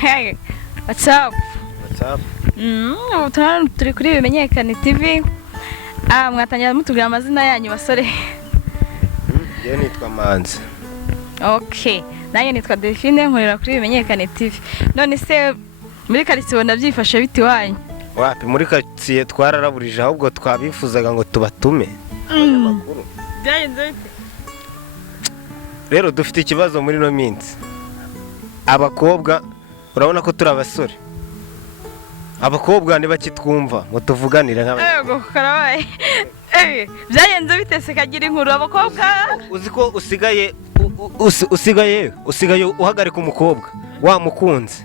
Hey, what's up? What's up? Turi kuri Bimenyekane TV. Mwatangira mutubwira amazina yanyu basore. Ye nitwa Manzi. Okay. Nanjye nitwa Delphine nkorera kuri Bimenyekane TV. None se muri quartier ndabyifashe biti wanyu? Wapi muri quartier twararaburije ahubwo twabifuzaga ngo tubatume. Abanyamakuru. Byagenze bite? Rero dufite ikibazo muri no minsi. Abakobwa urabona ko turi abasore. Abakobwa ntibakitwumva ngo tuvuganire nk'abasore. Yego karabaye. Byagenze bite se kagira inkuru abakobwa? Uzi ko usigaye uhagarika umukobwa wamukunze.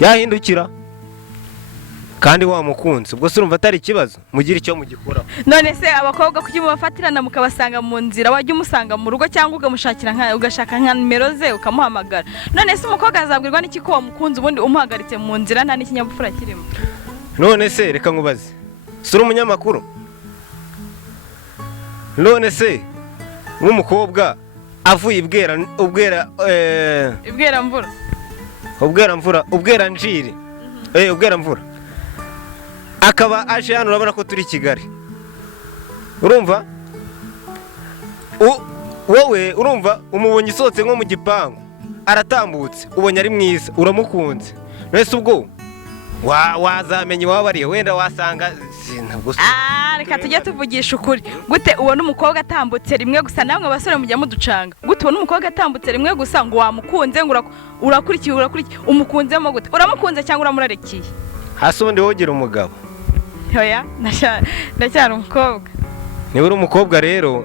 Yahindukira kandi wamukunze ubwo se urumva atari ikibazo mugira icyo mugikora. None se abakobwa kuki mubafatirana mukabasanga mu nzira wajya umusanga mu rugo cyangwa ugashaka nka nimero ze ukamuhamagara. None se umukobwa azabwirwa n'iki ko wamukunze ubundi umuhagaritse mu nzira nta n'ikinyabupfura kirimo? None se reka nkubaze sura umunyamakuru. None se nk'umukobwa avuye ubwera njiri ubwera mvura akaba aje hano urabona ko turi Kigali urumva wowe urumva umubonye isotse nko mu gipangu aratambutse ubonye ari mwiza uramukunze nese ubwo wazamenye wabariye wenda wasanga ntabwo reka tujye tuvugisha ukuri gute ubona umukobwa atambutse rimwe gusa namwe basore mujya muducanga gute ubona umukobwa atambutse rimwe gusa ngo wamukunze ngo urakurikiye umukunzemo gute uramukunze cyangwa uramurarekiye hasi ubundi wogira umugabo hoya ndacyari umukobwa niba uri umukobwa rero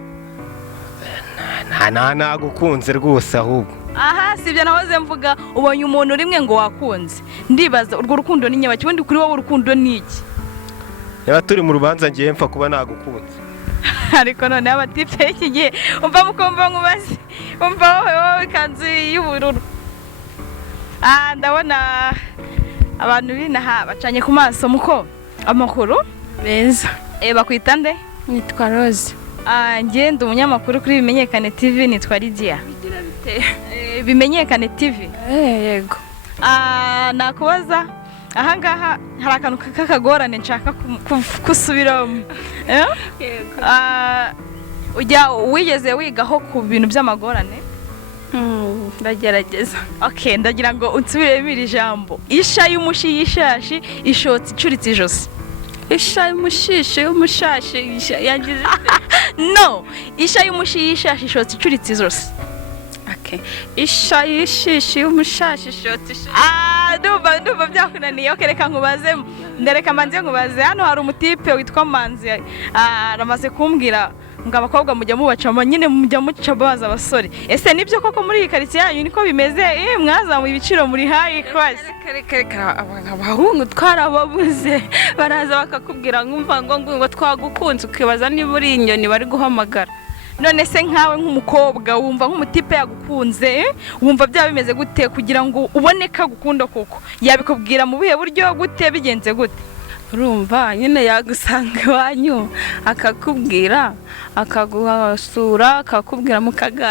nagukunze rwose ahubwo aha sibyo nahoze mvuga ubonye umuntu rimwe ngo wakunze ndibaza urwo rukundo ni nyabaki ubundi kuri wowe urukundo ni iki yaba turi mu rubanza ngiye mpfa kuba nagukunze ariko none abatipe iki gihe umva mukumva nkubaze umva wowe kanzu y'ubururu ndabona abantu binaha bacanye ku maso muko amakuru beza bakwita nde? Nitwa Rose. Njye ndi umunyamakuru kuri Bimenyekane TV nitwa Lydia. Bigira bite? Bimenyekane TV. Yego. Nakubaza aha ngaha hari akantu kakagorane nshaka kusubiramo. Yego. Wigeze wigaho ku bintu by'amagorane? Ndagerageza. Okay, ndagira ngo unsubiremo iri jambo. Isha y'umushi yishashi ishotse icuritse ijosi. Isha y'umushishi y'umushashi yagize no, isha y'umushi yishashi ishotse icuritse ijosi. Okay. Isha y'ishishi y'umushashi ishotse ijosi. Ndumva byakunaniye. Okay, reka nkubaze. Ndereka manze nkubaze. Hano hari umutipe witwa Manzi. Aramaze kumbwira ngo abakobwa mujya mubacamo nyine mujya muca baza abasore. Ese nibyo koko muri quartier yanyu niko bimeze? Mwazamuye ibiciro muri high class. Kare abahungu twarababuze baraza bakakubwira ngumva ngo twagukunze ukibaza niba uri inyoni bari guhamagara. None se nkawe nk'umukobwa wumva nk'umutipe yagukunze wumva bya bimeze gute kugira ngo uboneka gukunda koko yabikubwira mu bihe buryo gute bigenze gute? Urumva nyine yagusanga iwanyu akakubwira akaguhasura akakubwira mukaga